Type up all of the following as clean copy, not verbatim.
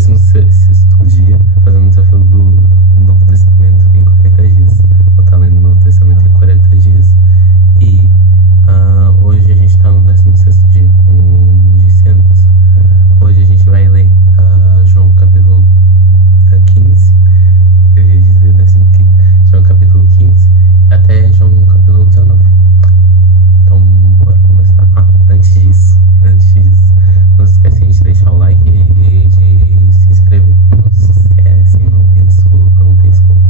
16º dia, fazendo o desafio do Novo Testamento em 40 dias. Vou estar lendo o Novo Testamento em 40 dias. E hoje a gente está no 16º dia, como disse antes. Hoje a gente vai ler João capítulo 15, eu ia dizer 15º, João capítulo 15 até João capítulo 19. Então, bora começar. Antes disso, não se esquecem de deixar o like e de se inscrever. Não se esquecem, não tem desculpa.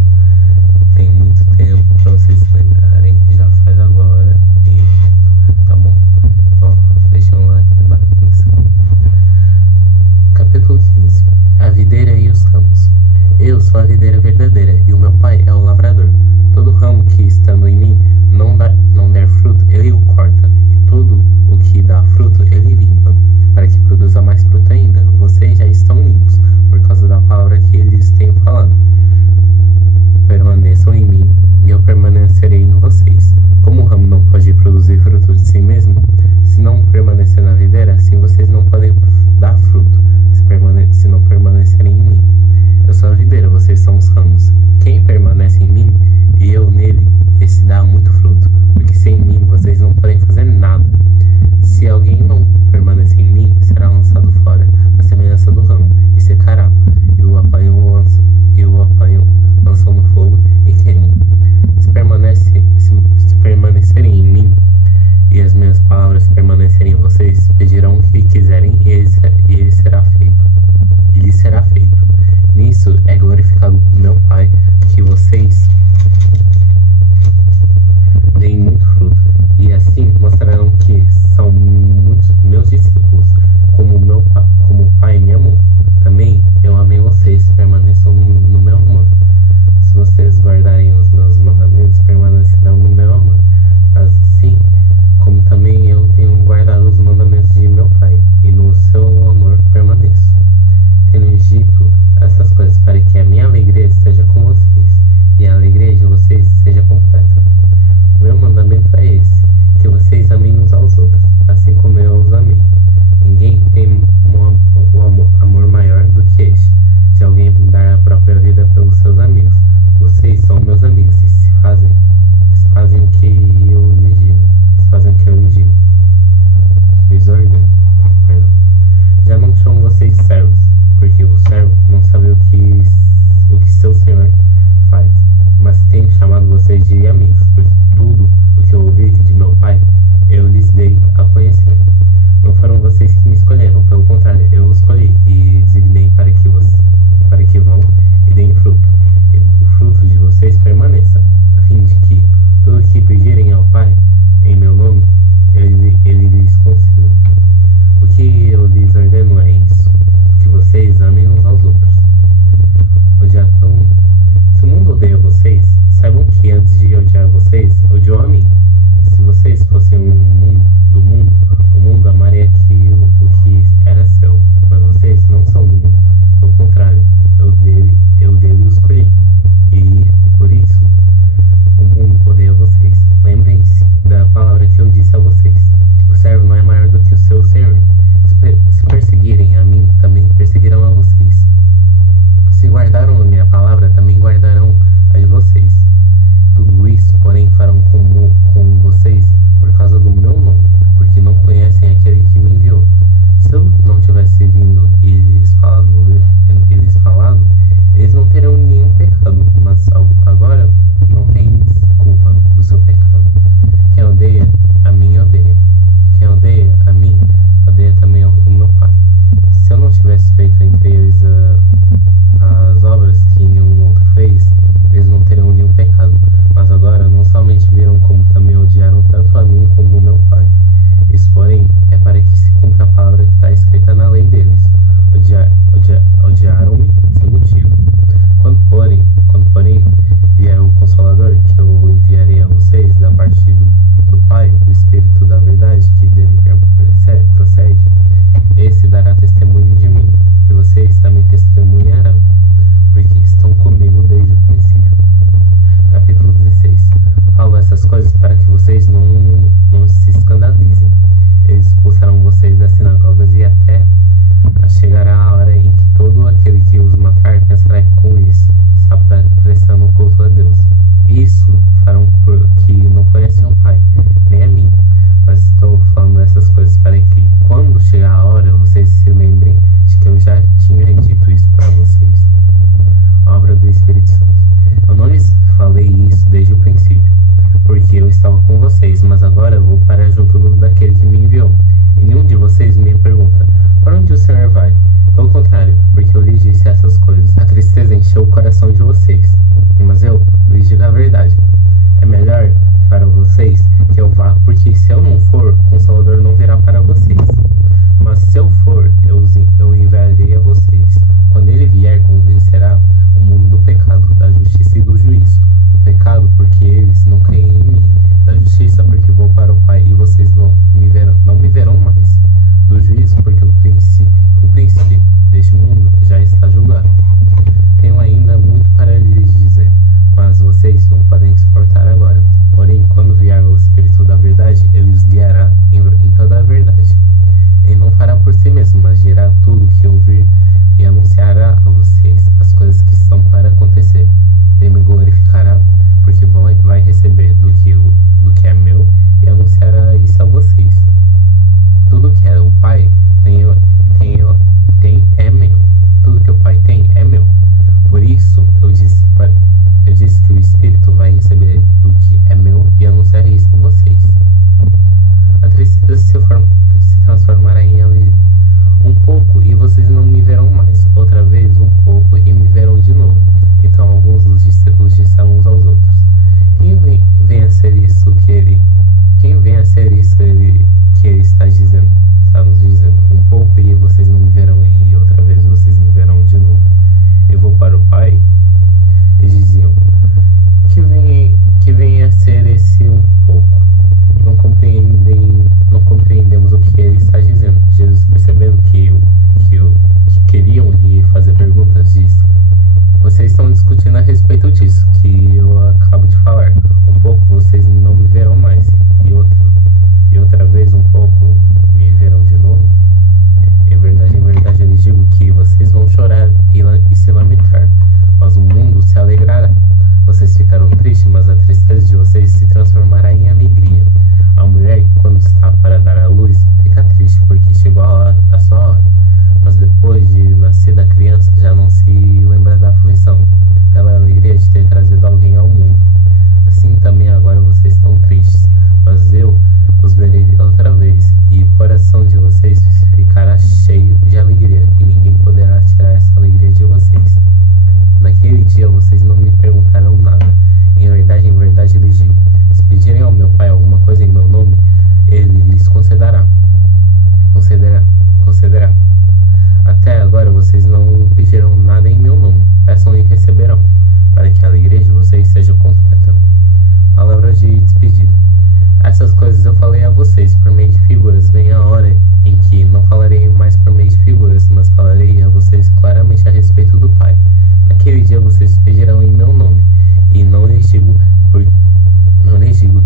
Tem muito tempo pra vocês se lembrarem, já faz agora e tá bom? Ó, deixa um like e bora começar. Capítulo 15. A videira e os ramos. Eu sou a videira verdadeira e o meu pai é o lavrador. Todo ramo que estando em mim não der fruto, ele o corta, e todo o que dá fruto, ele limpa, para que produza mais fruto ainda. Vocês já estão limpos, por causa da palavra que eles têm falado. Permaneçam em mim, e eu permanecerei em vocês. Como o ramo não pode produzir fruto de si mesmo, se não permanecer na videira, assim vocês não podem dar fruto, se não permanecerem em mim. Eu sou a videira, vocês são os ramos. Quem permanece em mim e eu nele, esse dá muito fruto, porque sem mim vocês não podem fazer nada. Se alguém não permanecer em mim, será lançado fora, à semelhança do ramo, e secará, e o apanham lançam no fogo e queimam. Se permanecerem em mim, e as minhas palavras permanecerem em vocês, pedirão o que quiserem e lhes será feito. Nisso é glorificado meu Pai, que vocês deem muito fruto, e assim mostrarão que são muitos meus discípulos, como o Pai me amou. Também eu amei vocês, permaneçam no meu amor. Se vocês guardarem os meus mandamentos, permanecerão no meu amor, assim como também eu tenho guardado os mandamentos de meu Pai, e no seu amor permaneço. Tendo dito essas coisas, para que a minha alegria esteja com vocês, e a alegria de vocês seja completa. O meu mandamento é esse, que vocês amem uns aos outros, assim como eu os amei. Ninguém tem amor maior do que este, de alguém dar a própria vida pelos seus amigos. Vocês são meus amigos e se fazem o que eu lhes digo. Lhes ordeno, perdão. Já não chamo vocês de servos, porque o servo não sabe o que seu senhor faz, mas tenho chamado vocês de amigos, porque tudo o que eu ouvi de meu pai, eu lhes dei a conhecer. Não foram vocês que me escolheram, pelo contrário, eu os escolhi e designei para que vão e deem fruto, e o fruto de vocês permaneça, a fim de que tudo o que pedirem ao Pai em meu nome, ele lhes conceda. O que eu lhes ordeno é isso, que vocês amem uns aos outros. Se o mundo odeia vocês, saibam que antes de odiar vocês, odiou a mim. Se vocês fossem do mundo, o mundo amaria o que era seu, mas vocês não são do mundo. Pelo contrário, eu dele os escolhi. E por isso, o mundo odeia vocês. Lembrem-se da palavra que eu disse a vocês. O servo não é maior do que o seu senhor. Se perseguirem a mim, também perseguirão a vocês. Se guardaram a minha palavra, também guardarão a de vocês. Tudo isso, porém, farão com vocês por causa do meu nome, porque não conhecem aquele que me enviou. Se eu não tivesse vindo e lhes falado, eles não teriam nenhum pecado, mas agora não têm desculpa do seu pecado. Quem odeia a mim, odeia. Quem odeia a mim, odeia também o meu Pai. Se eu não tivesse feito entre eles as obras que nenhum outro fez, eles não teriam nenhum pecado. Mas agora não somente viram, como também odiaram tanto a mim como o meu Pai. Isso, porém, é para que se cumpra a palavra que está escrita na lei deles. Odiaram-me sem motivo. Quando porém vier o Consolador, que eu enviarei a vocês da parte do Pai, o Espírito da verdade que dele procede, esse dará testemunho de mim, e vocês também testemunharão, porque estão comigo desde o princípio. Capítulo 16. Falo essas coisas para que vocês não se escandalizem. Eles expulsarão vocês das sinagogas e até chegará a hora em que todo aquele já tinha dito isso para vocês. Obra do Espírito Santo. Eu não lhes falei isso desde o princípio, porque eu estava com vocês, mas agora eu vou para junto daquele que me enviou. E nenhum de vocês me pergunta: para onde o Senhor vai? Pelo contrário, porque eu lhes disse essas coisas, a tristeza encheu o coração de vocês. Mas eu lhes digo a verdade. É melhor para vocês que eu vá, porque se eu não for, o Consolador não virá para vocês. Mas se eu for, eu enviarei a vocês. Quando ele vier, convencerá o mundo do pecado, da justiça e do juízo. Do pecado, porque eles não creem em mim. Da justiça, porque vou para o Pai e vocês não me verão mais. Do juízo, porque o príncipe deste mundo já está julgado. Tenho ainda muito para lhes dizer, mas vocês não podem suportar agora. Porém, quando vier o Espírito da verdade, ele os guiará em toda a verdade. Ele não fará por si mesmo, mas dirá tudo o que ouvir e anunciará a vocês as coisas que estão para acontecer. Ele me glorificará, porque vai receber do que é meu e anunciará isso a vocês. Tudo que é o Pai tem é meu. Tudo que o Pai tem é meu. Por isso eu disse que o Espírito vai receber do que é meu e anunciar isso a vocês. A tristeza se transformará em alegria. Um pouco e vocês não me verão mais. Outra vez, um pouco e me verão de novo. Então alguns dos discípulos disseram uns aos outros: Quem vem a ser isso que ele está dizendo? Está nos dizendo: um pouco e vocês não me verão, e outra vez vocês me verão de novo. Eu vou para o Pai. Eles diziam: que vem a ser esse um pouco? Não compreendemos o que ele está dizendo. Jesus, percebendo que queriam lhe fazer perguntas, disse: Vocês estão discutindo a respeito disso que eu acabo de falar. Um pouco vocês não me verão mais, e outra vez um pouco me verão de novo. Em verdade, eu lhes digo que vocês vão chorar e se lamentar, mas o mundo se alegrará. Vocês ficarão tristes, mas a tristeza de vocês se transformará em alegria. A mulher, quando está para dar à luz, fica triste porque chegou a sua hora. Mas depois de nascer a criança, já não se lembra da aflição, pela alegria de ter trazido alguém ao mundo. Assim também agora vocês estão tristes, mas eu os verei outra vez, e o coração de vocês ficará cheio de alegria, e ninguém poderá tirar essa alegria de vocês. Naquele dia vocês não me perguntarão nada. Em verdade lhes digo: se pedirem ao meu Pai alguma coisa em meu nome, ele lhes concederá. Até agora vocês não pediram nada em meu nome. Peçam e receberão, para que a alegria de vocês seja completa. Palavra de despedida. Essas coisas eu falei a vocês por meio de figuras. Vem a hora em que não falarei mais por meio de figuras, mas falarei a vocês claramente a respeito do Pai. Naquele dia vocês pedirão em meu nome, e não lhes digo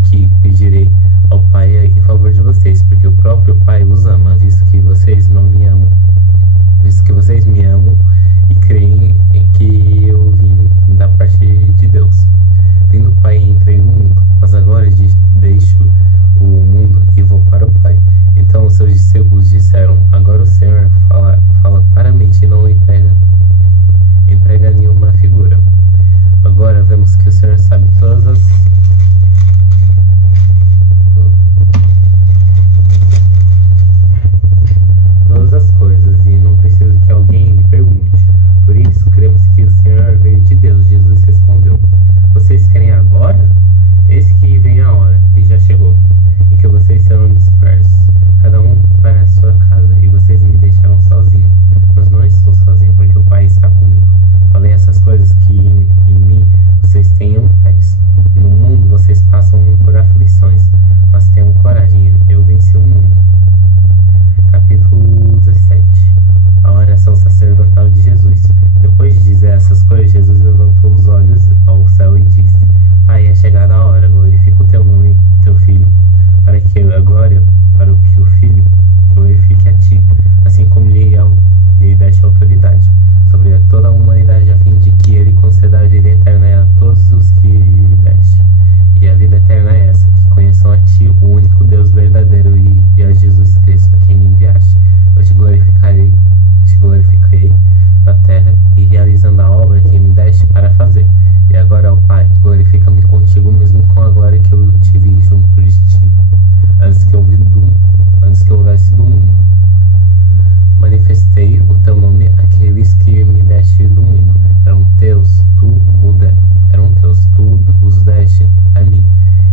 que pedirei ao Pai em favor de vocês, porque o próprio Pai os ama, visto que vocês me amam e creem que eu vim da parte de Deus. Vim do Pai e entrei no mundo, mas agora deixo o mundo e vou para o Pai. Então os seus discípulos disseram: Agora o Senhor fala claramente e não emprega nenhuma figura. Agora vemos que o Senhor sabe todas as coisas e não precisa que alguém lhe pergunte. Por isso cremos que o Senhor veio de Deus. Jesus respondeu: Vocês querem agora? Eis que vem a hora, e já chegou, em que vocês serão dispersos, cada um para a sua casa, e vocês me deixarão sozinho. Mas não estou sozinho, porque o Pai está comigo. Falei essas coisas que em mim vocês tenham paz. No mundo vocês passam por aflições, mas tenham coragem, eu venci o mundo. Capítulo 17. A oração sacerdotal de Jesus. Depois de dizer essas coisas, Jesus levantou os olhos ao céu e disse: Pai, é chegada a hora, glorifica o teu nome, teu Filho, para que o Filho glorifique a ti, assim como lhe deste autoridade sobre toda a humanidade, a fim de que ele conceda a vida eterna a todos os que lhe deste. E a vida eterna é essa, que conheçam a manifestei o teu nome àqueles que me deste do mundo. Eram teus, tu os deste a mim.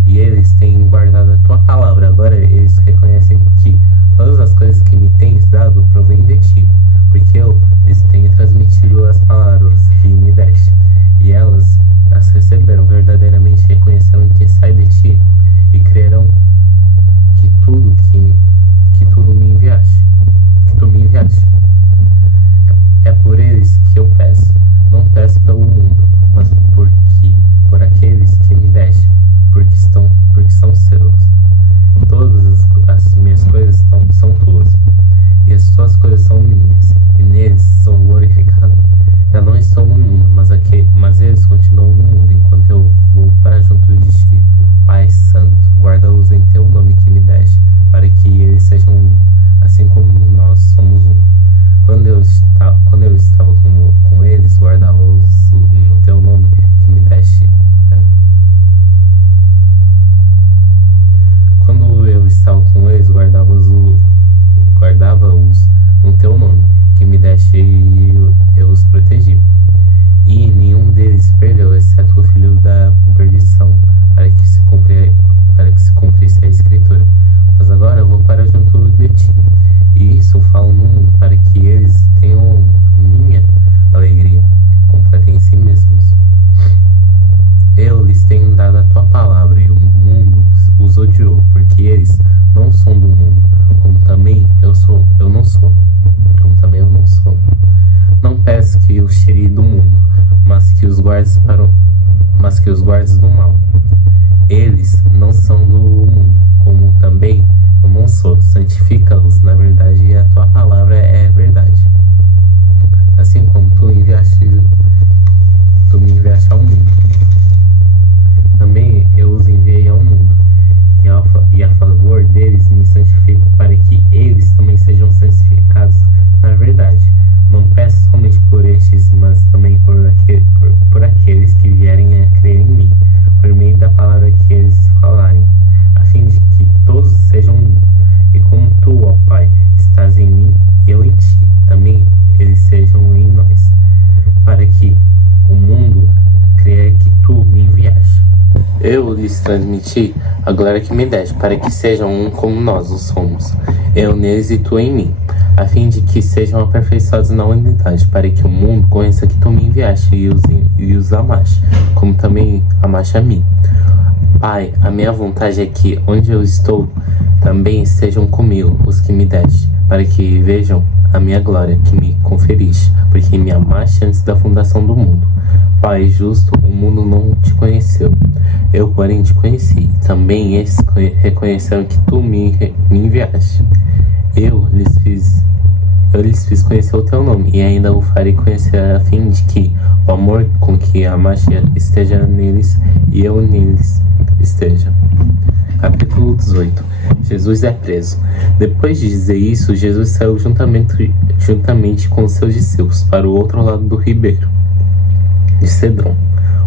E eles têm guardado a tua palavra. Agora eles reconhecem que todas as coisas que me tens dado provêm de ti, porque eu lhes tenho transmitido as palavras que me deste, e elas as receberam verdadeiramente, reconheceram que sai de ti, e crerão que tudo me enviaste, que tu me enviaste. É por eles que eu peço, não peço pelo mundo, mas por aqueles que me deste, porque são seus. Todas as minhas coisas são tuas, e as tuas coisas são minhas, e neles sou glorificado. Já não estou no mundo, mas eles continuam no mundo, enquanto eu vou para junto de ti. Pai Santo, guarda-os em teu nome que me deste, para que eles sejam um, assim como nós somos um. Quando eu estava com eles, guardava-os no teu nome que me deste. Quando eu estava com eles, guardava-os no teu nome que me deste, e eu os protegi. E nenhum deles perdeu, exceto o filho da perdição, para que se cumprisse a escritura. Mas agora eu vou para junto de ti, e isso eu falo no mundo, para que eles tenham minha alegria completa em si mesmos. Eu lhes tenho dado a tua palavra, e o mundo os odiou, porque eles não são do mundo, como também eu não sou. Não peço que os tire do mundo, mas que os guardes do mal. Eles não são do mundo, como também eu não sou. Santifica-os na verdade, e a tua palavra é verdade. Assim como tu me enviaste ao mundo, também eu os enviei ao mundo, e a favor deles me santifico, para que eles também sejam santificados na verdade. Não peço somente por estes, mas também por aqueles que vierem a crer em mim, por meio da palavra que eles falarem, a fim de que todos sejam um. E como tu, ó Pai, estás em mim e eu em ti, também eles sejam em nós, para que o mundo creia que tu me enviaste. Eu lhes transmiti a glória que me deste, para que sejam um como nós o somos, eu neles e tu em mim, a fim de que sejam aperfeiçoados na unidade, para que o mundo conheça que tu me enviaste e os amaste, como também amaste a mim. Pai, a minha vontade é que, onde eu estou, também estejam comigo os que me deste, para que vejam a minha glória que me conferiste, porque me amaste antes da fundação do mundo. Pai justo, o mundo não te conheceu, eu porém te conheci, e também eles reconheceram que tu me enviaste. Eu lhes fiz conhecer o teu nome, e ainda o farei conhecer, a fim de que o amor com que amaste esteja neles, e eu neles esteja. Capítulo 18. Jesus é preso. Depois de dizer isso, Jesus saiu juntamente com seus discípulos para o outro lado do ribeiro de Cedron,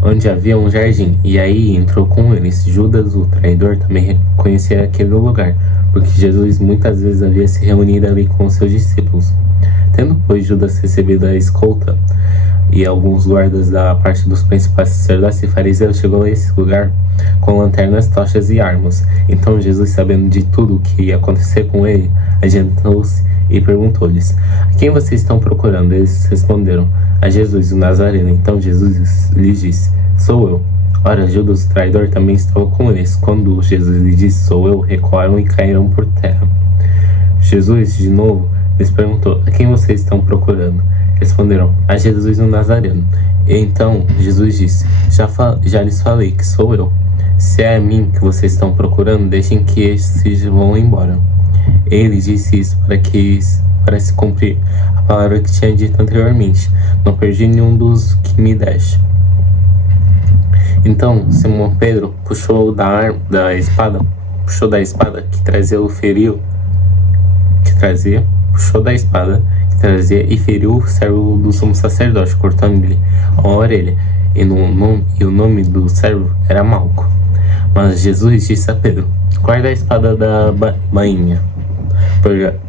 onde havia um jardim, e aí entrou com eles. Judas, o traidor, também conhecia aquele lugar, porque Jesus muitas vezes havia se reunido ali com seus discípulos. Tendo, pois, Judas recebido a escolta e alguns guardas da parte dos principais sacerdotes e fariseus, chegou a esse lugar com lanternas, tochas e armas. Então Jesus, sabendo de tudo o que ia acontecer com ele, adiantou-se e perguntou-lhes: a quem vocês estão procurando? Eles responderam: a Jesus, o Nazareno. Então Jesus lhes disse: sou eu. Ora, Judas, o traidor, também estava com eles. Quando Jesus lhe disse: sou eu, recuaram e caíram por terra. Jesus, de novo, lhes perguntou: a quem vocês estão procurando? Responderam: a Jesus, o Nazareno. E então Jesus disse: já lhes falei que sou eu. Se é a mim que vocês estão procurando, deixem que estes vão embora. Ele disse isso para se cumprir a palavra que tinha dito anteriormente: não perdi nenhum dos que me deste. Então Simão Pedro puxou da espada que trazia e feriu o servo do sumo sacerdote, cortando-lhe a orelha, e o nome do servo era Malco. Mas Jesus disse a Pedro: guarda a espada da bainha,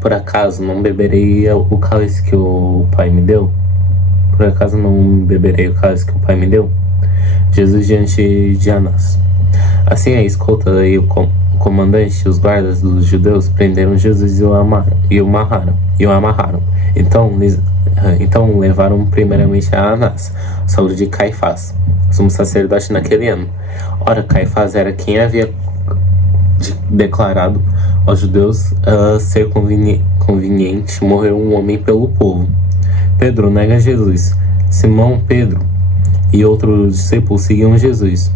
Por acaso não beberei o cálice que o Pai me deu? Por acaso não beberei o cálice que o Pai me deu? Jesus diante de Anás. Assim a escolta e o comandante, os guardas dos judeus, prenderam Jesus e o amarraram. Então o levaram primeiramente a Anás, saúde de Caifás, sumo sacerdote naquele ano. Ora, Caifás era quem havia declarado aos judeus ser conveniente morrer um homem pelo povo. Pedro nega Jesus. Simão Pedro e outro discípulo seguiam Jesus.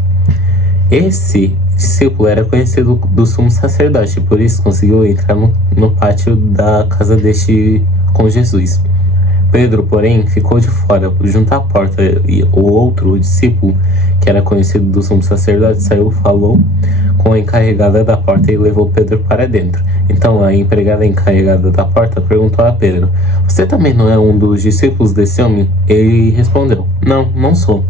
Esse discípulo era conhecido do sumo sacerdote, por isso conseguiu entrar no pátio da casa deste com Jesus. Pedro, porém, ficou de fora, junto à porta, e o outro discípulo, que era conhecido do sumo sacerdote, saiu, falou com a encarregada da porta e levou Pedro para dentro. Então a empregada encarregada da porta perguntou a Pedro: "Você também não é um dos discípulos desse homem?" Ele respondeu: "Não, não sou."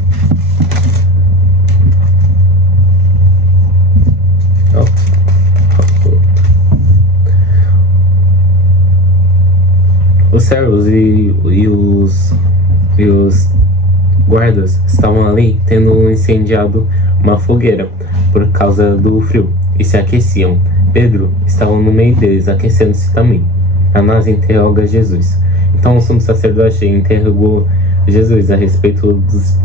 Os servos e os guardas estavam ali tendo incendiado uma fogueira por causa do frio e se aqueciam. Pedro estava no meio deles, aquecendo-se também. Anás interroga Jesus. Então o sumo sacerdote interrogou Jesus a respeito dos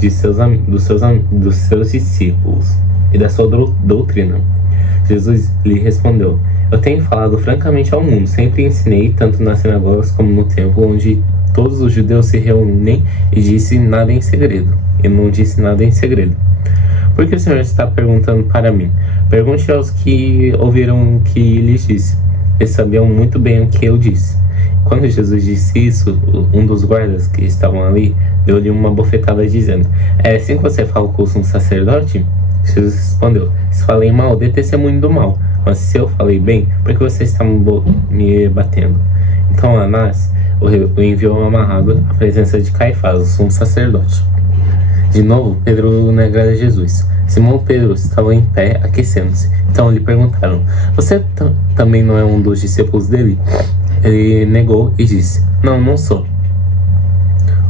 seus discípulos e da sua doutrina. Jesus lhe respondeu: "Eu tenho falado francamente ao mundo, sempre ensinei, tanto nas sinagogas como no templo, onde todos os judeus se reúnem, e não disse nada em segredo. Por que o Senhor está perguntando para mim? Pergunte aos que ouviram o que lhes disse. Eles sabiam muito bem o que eu disse." Quando Jesus disse isso, um dos guardas que estavam ali deu-lhe uma bofetada dizendo: "É assim que você fala com o sumo sacerdote?" Jesus respondeu: "Se falei mal, dê testemunho do mal. Mas se eu falei bem, por que você está me batendo?" Então Anás o enviou amarrado à presença de Caifás, o sumo sacerdote. De novo, Pedro nega Jesus. Simão Pedro estava em pé, aquecendo-se. Então lhe perguntaram: "Você também não é um dos discípulos dele?" Ele negou e disse: "Não, não sou."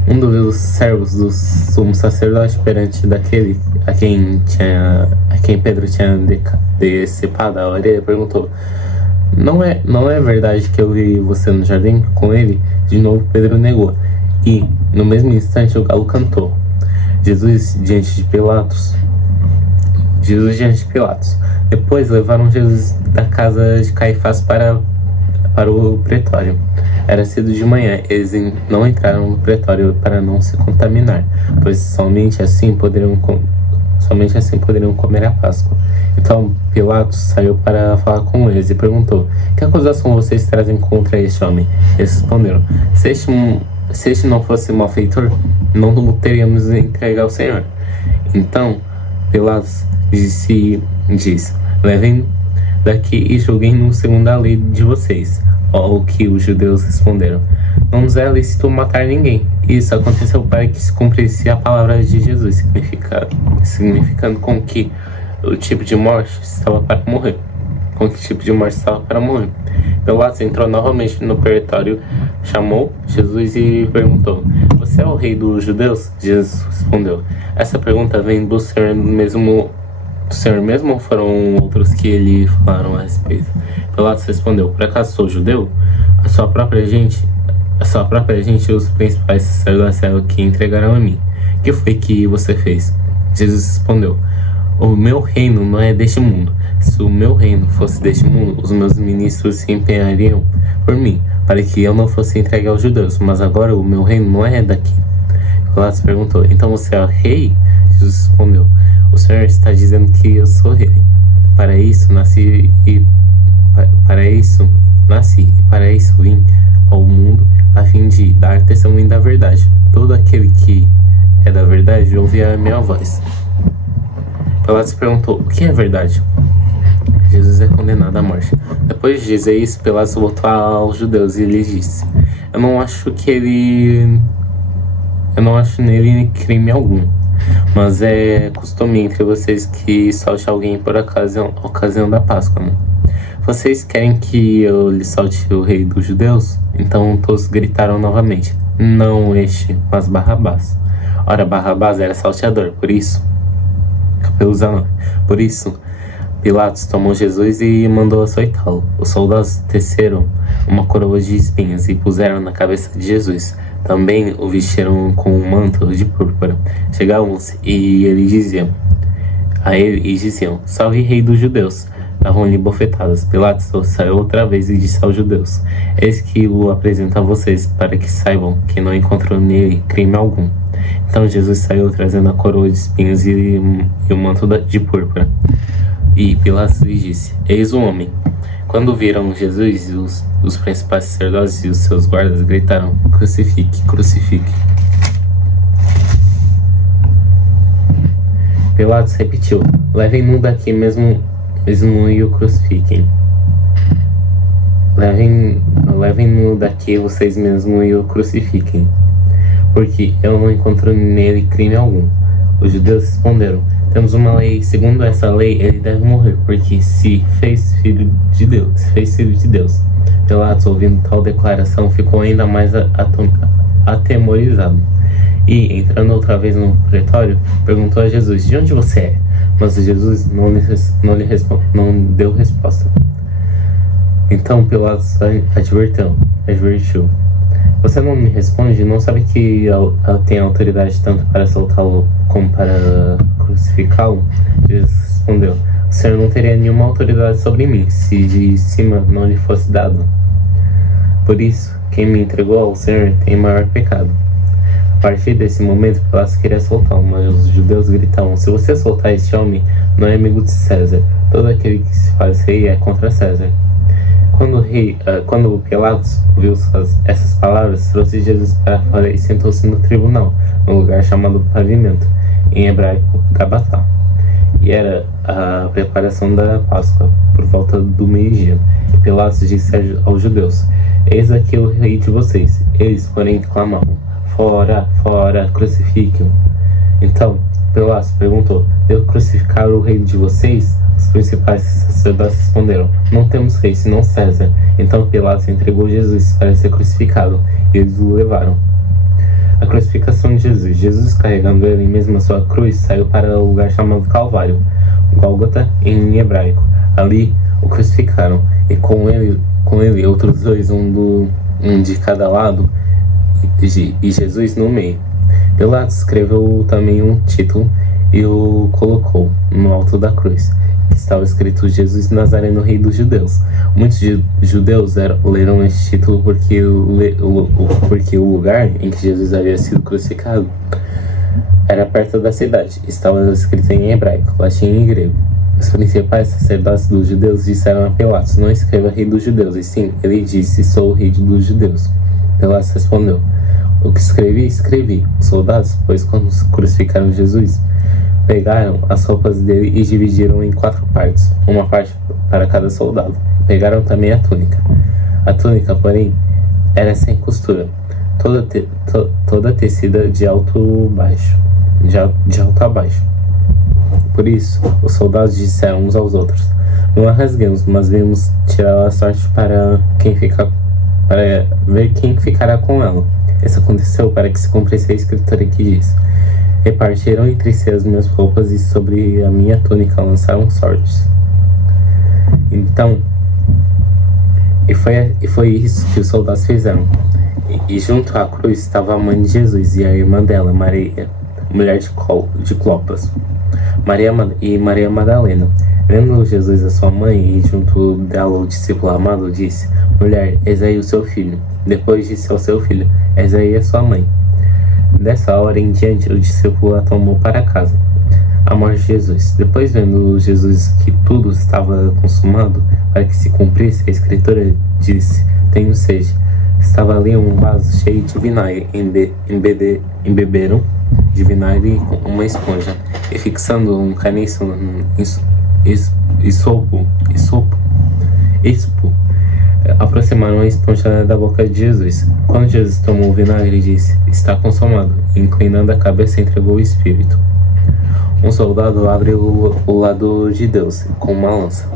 Um dos servos do sumo sacerdote, perante daquele a quem Pedro tinha decepado a orelha, perguntou: Não é verdade que eu vi você no jardim com ele?" De novo Pedro negou, e no mesmo instante o galo cantou. Jesus diante de Pilatos. Depois levaram Jesus da casa de Caifás para o pretório. Era cedo de manhã, eles não entraram no pretório para não se contaminar, pois somente assim poderiam comer a Páscoa. Então Pilatos saiu para falar com eles e perguntou: "Que acusação vocês trazem contra este homem?" Eles responderam: Se este não fosse malfeitor, não teríamos entregue ao Senhor." Então Pilatos diz: "Levem daqui e julguem-no segundo a lei de vocês." Ao que os judeus responderam: "Não nos é lícito matar ninguém." Isso aconteceu para que se cumprisse a palavra de Jesus, significando com que tipo de morte estava para morrer. Pilatos entrou novamente no pretório, chamou Jesus e perguntou: "Você é o rei dos judeus?" Jesus respondeu: "Essa pergunta vem do Senhor mesmo ou foram outros que lhe falaram a respeito?" Pilatos respondeu: "Por acaso sou judeu? A sua própria gente e os principais sacerdotes é o que entregaram a mim. O que foi que você fez?" Jesus respondeu: "O meu reino não é deste mundo. Se o meu reino fosse deste mundo, os meus ministros se empenhariam por mim, para que eu não fosse entregue aos judeus. Mas agora o meu reino não é daqui." Pilatos perguntou: "Então você é rei?" Jesus respondeu: "O Senhor está dizendo que eu sou rei. Para isso nasci e para isso vim ao mundo, a fim de dar testemunho da verdade. Todo aquele que é da verdade ouve a minha voz." Pilatos perguntou: "O que é verdade?" Jesus é condenado à morte. Depois de dizer isso, Pilatos voltou aos judeus e lhes disse: Eu não acho nele crime algum. Mas é costume entre vocês que solte alguém por ocasião da Páscoa, né? Vocês querem que eu lhe solte o rei dos judeus? Então todos gritaram novamente: não este, mas Barrabás. Ora, Barrabás era salteador, por isso, Pilatos tomou Jesus e mandou açoitá-lo. Os soldados teceram uma coroa de espinhos e puseram na cabeça de Jesus. Também o vestiram com um manto de púrpura. Chegavam-se e diziam: salve, rei dos judeus! Davam-lhe bofetadas. Pilatos saiu outra vez e disse aos judeus: eis que o apresento a vocês, para que saibam que não encontrou nele crime algum. Então Jesus saiu trazendo a coroa de espinhos e o manto de púrpura. E Pilatos lhe disse: eis o homem. Quando viram Jesus, os principais sacerdotes e os seus guardas gritaram: crucifique, crucifique. Pilatos repetiu: levem-no daqui mesmo e o crucifiquem. Levem-no daqui vocês mesmos e o crucifiquem, porque eu não encontro nele crime algum. Os judeus responderam: temos uma lei, segundo essa lei ele deve morrer, porque se fez filho de Deus. Pilatos, ouvindo tal declaração, ficou ainda mais atemorizado. E, entrando outra vez no pretório, perguntou a Jesus: de onde você é? Mas Jesus não deu resposta. Então Pilatos advertiu: você não me responde? Não sabe que eu tenho autoridade tanto para soltá-lo como para crucificá-lo? Jesus respondeu: o Senhor não teria nenhuma autoridade sobre mim, se de cima não lhe fosse dado. Por isso, quem me entregou ao Senhor tem maior pecado. A partir desse momento, Pilatos queria soltá-lo, mas os judeus gritavam: se você soltar este homem, não é amigo de César. Todo aquele que se faz rei é contra César. Quando Pilatos ouviu essas palavras, trouxe Jesus para fora e sentou-se no tribunal, no lugar chamado Pavimento, em hebraico Gabatá. E era a preparação da Páscoa, por volta do meio-dia. E Pilatos disse aos judeus: eis aqui o rei de vocês. Eles, porém, clamavam: fora, fora, crucifiquem-o. Então Pilatos perguntou: devo crucificar o rei de vocês? Os principais sacerdotes responderam: não temos rei senão César. Então Pilatos entregou Jesus para ser crucificado, e eles o levaram. A crucificação de Jesus. Jesus, carregando ele mesmo a sua cruz, saiu para o lugar chamado Calvário, Gólgota em hebraico. Ali o crucificaram, e com ele outros dois, um de cada lado, e Jesus no meio. Pilatos escreveu também um título e o colocou no alto da cruz, que estava escrito: Jesus Nazareno, Rei dos Judeus. Muitos judeus leram este título porque o lugar em que Jesus havia sido crucificado era perto da cidade. Estava escrito em hebraico, latim e grego. Os principais sacerdotes dos judeus disseram a Pilatos: não escreva Rei dos Judeus, e sim, ele disse: sou o Rei dos Judeus. Pilatos respondeu: o que escrevi. Os soldados, pois, quando crucificaram Jesus, pegaram as roupas dele e dividiram em 4 partes, uma parte para cada soldado. Pegaram também a túnica. A túnica, porém, era sem costura, toda tecida de alto a baixo. Por isso, os soldados disseram uns aos outros: não a rasguemos, mas vamos tirar a sorte para ver quem ficará com ela. Isso aconteceu para que se cumprisse a escritura que diz: repartiram entre si as minhas roupas e sobre a minha túnica lançaram sortes. Então, foi isso que os soldados fizeram. E junto à cruz estava a mãe de Jesus e a irmã dela, Maria, mulher de Clopas, Maria Madalena. Vendo Jesus a sua mãe e junto dela o discípulo amado, disse: mulher, eis aí o seu filho. Depois disse ao seu filho: eis aí a sua mãe. Dessa hora em diante, o discípulo a tomou para casa. A morte de Jesus. Depois, vendo Jesus que tudo estava consumado, para que se cumprisse a escritura, disse: tenho sede. Estava ali um vaso cheio de vinagre. Embeberam de vinagre com uma esponja, e fixando um caniço ispo, aproximaram a esponja da boca de Jesus. Quando Jesus tomou o vinagre, disse: está consumado. E, inclinando a cabeça, entregou o espírito. Um soldado abre o lado de Deus com uma lança.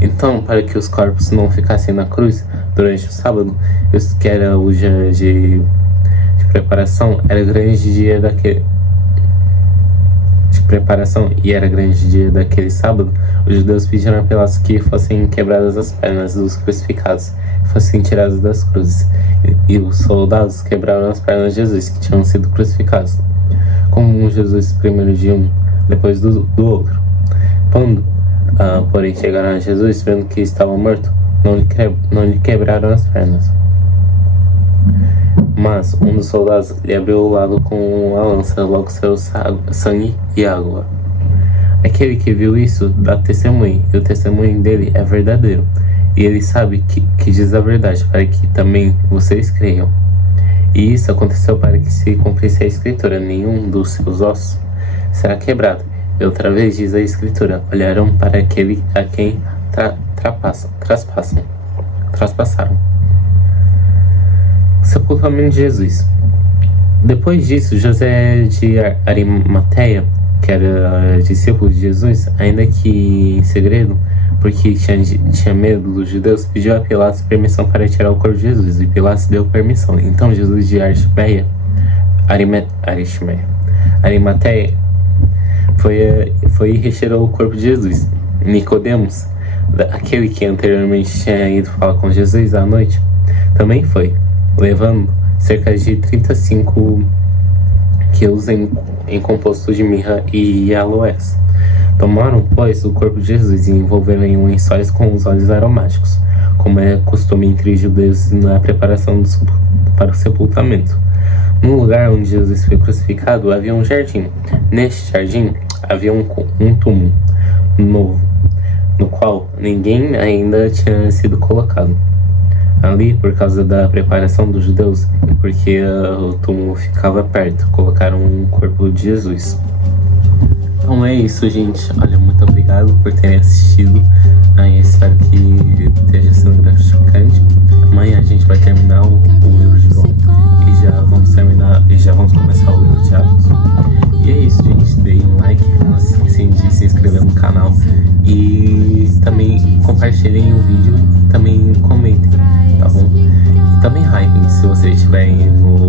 Então, para que os corpos não ficassem na cruz durante o sábado, que era o dia de preparação, era grande dia daquele de preparação e era grande dia daquele sábado, os judeus pediram a Pilatos que fossem quebradas as pernas dos crucificados, fossem tiradas das cruzes, e os soldados quebraram as pernas de Jesus, que tinham sido crucificados, como Jesus primeiro de um, depois do outro. Quando, porém, chegaram a Jesus, vendo que estava morto, não lhe quebraram as pernas. Mas um dos soldados lhe abriu o lado com a lança, logo saiu sangue e água. Aquele que viu isso dá testemunho, e o testemunho dele é verdadeiro. E ele sabe que diz a verdade, para que também vocês creiam. E isso aconteceu para que se cumprisse a escritura: nenhum dos seus ossos será quebrado. E outra vez diz a escritura: olharam para aquele a quem traspassaram. Sepultamento de Jesus. Depois disso, José de Arimateia, que era discípulo de Jesus, ainda que em segredo, porque tinha medo dos judeus, pediu a Pilatos permissão para tirar o corpo de Jesus, e Pilatos deu permissão. Então Jesus de Arimateia foi e retirou o corpo de Jesus. Nicodemos, aquele que anteriormente tinha ido falar com Jesus à noite, também foi, levando cerca de 35 quilos em composto de mirra e aloés. Tomaram, pois, o corpo de Jesus e envolveram em lençóis com os óleos aromáticos, como é costume entre os judeus na preparação para o sepultamento. No lugar onde Jesus foi crucificado havia um jardim. Neste jardim havia um túmulo novo, no qual ninguém ainda tinha sido colocado. Ali, por causa da preparação dos judeus e porque o túmulo ficava perto, colocaram um corpo de Jesus. Então é isso, gente. Olha, muito obrigado por terem assistido. Espero que esteja sendo gratificante. Amanhã a gente vai terminar o livro de João e já vamos começar o livro de Atos. E é isso, gente. Deem um like, não se esqueçam de se inscrever no canal e também compartilhem o vídeo, também comentem, tá bom? E também hypem se vocês estiverem no